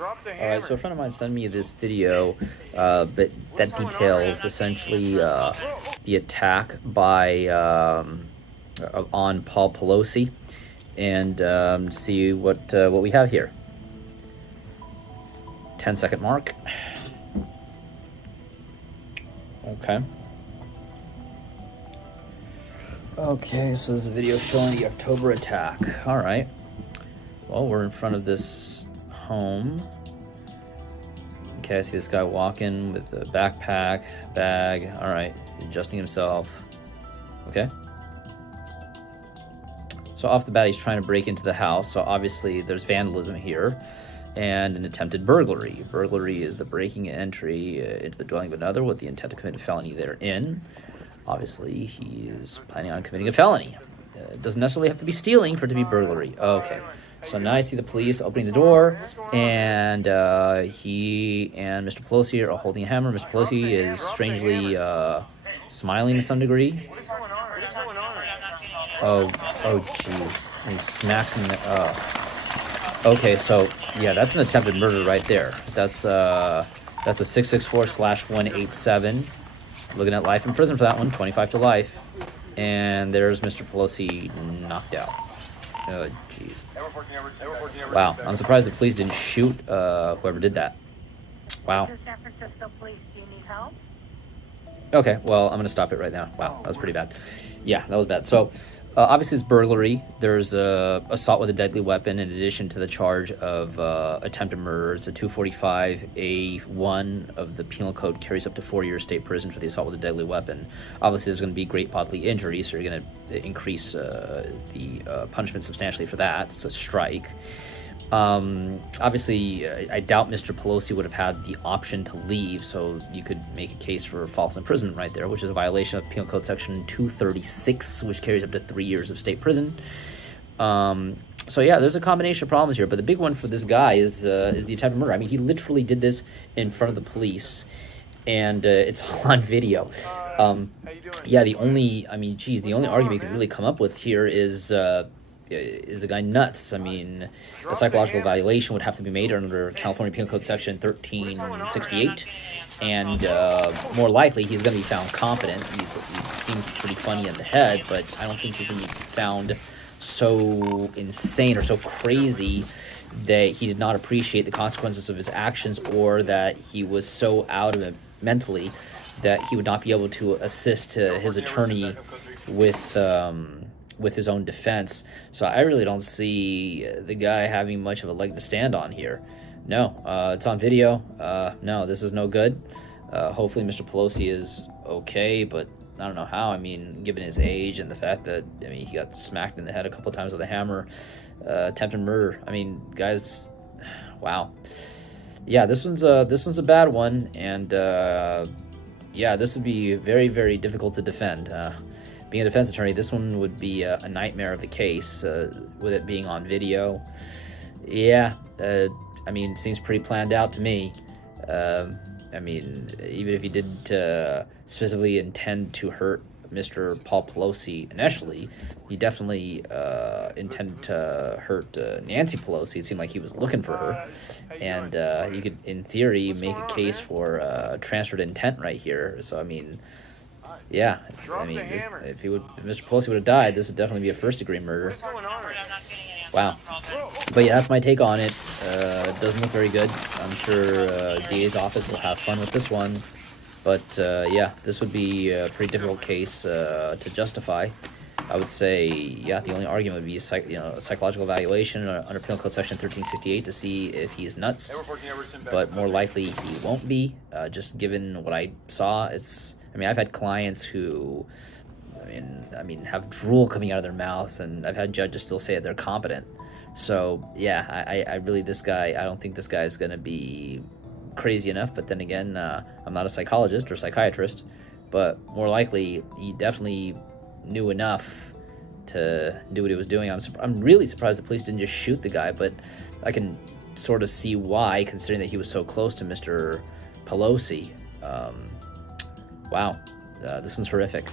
Alright, so a friend of mine sent me this video, but that details essentially the attack by on Paul Pelosi, and see what we have here. 10-second mark. Okay, so this is a video showing the October attack. All right. Well, we're in front of this home. Okay, I see this guy walking with a backpack, bag. All right, adjusting himself. Okay. So off the bat, he's trying to break into the house. So obviously there's vandalism here and an attempted burglary. Burglary is the breaking and entry into the dwelling of another with the intent to commit a felony therein. Obviously, he is planning on committing a felony. It doesn't necessarily have to be stealing for it to be burglary. Okay. So now I see the police opening the door, and he and Mr. Pelosi are holding a hammer. Mr. Pelosi is strangely smiling to some degree. Oh, geez. And he smacks him. Okay, so yeah, that's an attempted murder right there. That's a 664/187. Looking at life in prison for that one, 25 to life. And there's Mr. Pelosi knocked out. Oh, jeez. Wow, I'm surprised the police didn't shoot whoever did that. Wow. San Francisco Police, do you need help? Okay, well, I'm going to stop it right now. Wow, that was pretty bad. Yeah, that was bad. So, obviously it's burglary. There's assault with a deadly weapon in addition to the charge of attempted murder. It's a 245A1 of the Penal Code, carries up to 4 years state prison for the assault with a deadly weapon. Obviously there's going to be great bodily injury, so you're going to increase the punishment substantially for that. It's a strike. Obviously, I doubt Mr. Pelosi would have had the option to leave, so you could make a case for false imprisonment right there, which is a violation of Penal Code Section 236, which carries up to 3 years of state prison. So yeah, there's a combination of problems here, but the big one for this guy is the attempted murder. I mean, he literally did this in front of the police, and it's on video. Yeah, the only argument you could really come up with here is the guy nuts? I mean, a psychological evaluation would have to be made under California Penal Code Section 1368, and more likely he's going to be found competent. He seems pretty funny in the head, but I don't think he's going to be found so insane or so crazy that he did not appreciate the consequences of his actions, or that he was so out of it mentally that he would not be able to assist his attorney with his own defense. So I really don't see the guy having much of a leg to stand on here. No, it's on video. No, this is no good. Hopefully Mr. Pelosi is okay, but I don't know how. I mean, given his age and the fact that, I mean, he got smacked in the head a couple of times with a hammer, attempted murder. I mean, guys, wow. Yeah, this one's a bad one, and yeah, this would be very, very difficult to defend. Being a defense attorney, this one would be a nightmare of the case, with it being on video. Yeah, I mean, it seems pretty planned out to me. I mean, even if he didn't specifically intend to hurt Mr. Paul Pelosi initially, he definitely intended to hurt Nancy Pelosi. It seemed like he was looking for her. And you could, in theory, make a case for transferred intent right here. So, I mean, yeah, I mean, if Mr. Pelosi would have died, this would definitely be a first-degree murder. Wow. But yeah, that's my take on it. It doesn't look very good. I'm sure DA's office will have fun with this one. But yeah, this would be a pretty difficult case to justify. I would say, yeah, the only argument would be a psychological evaluation under Penal Code Section 1368 to see if he's nuts. But more likely he won't be, just given what I saw. I mean, I've had clients who, I mean, have drool coming out of their mouths, and I've had judges still say that they're competent. So, yeah, I really, I don't think this guy is going to be crazy enough. But then again, I'm not a psychologist or psychiatrist, but more likely he definitely knew enough to do what he was doing. I'm really surprised the police didn't just shoot the guy, but I can sort of see why, considering that he was so close to Mr. Pelosi. Wow, this one's horrific.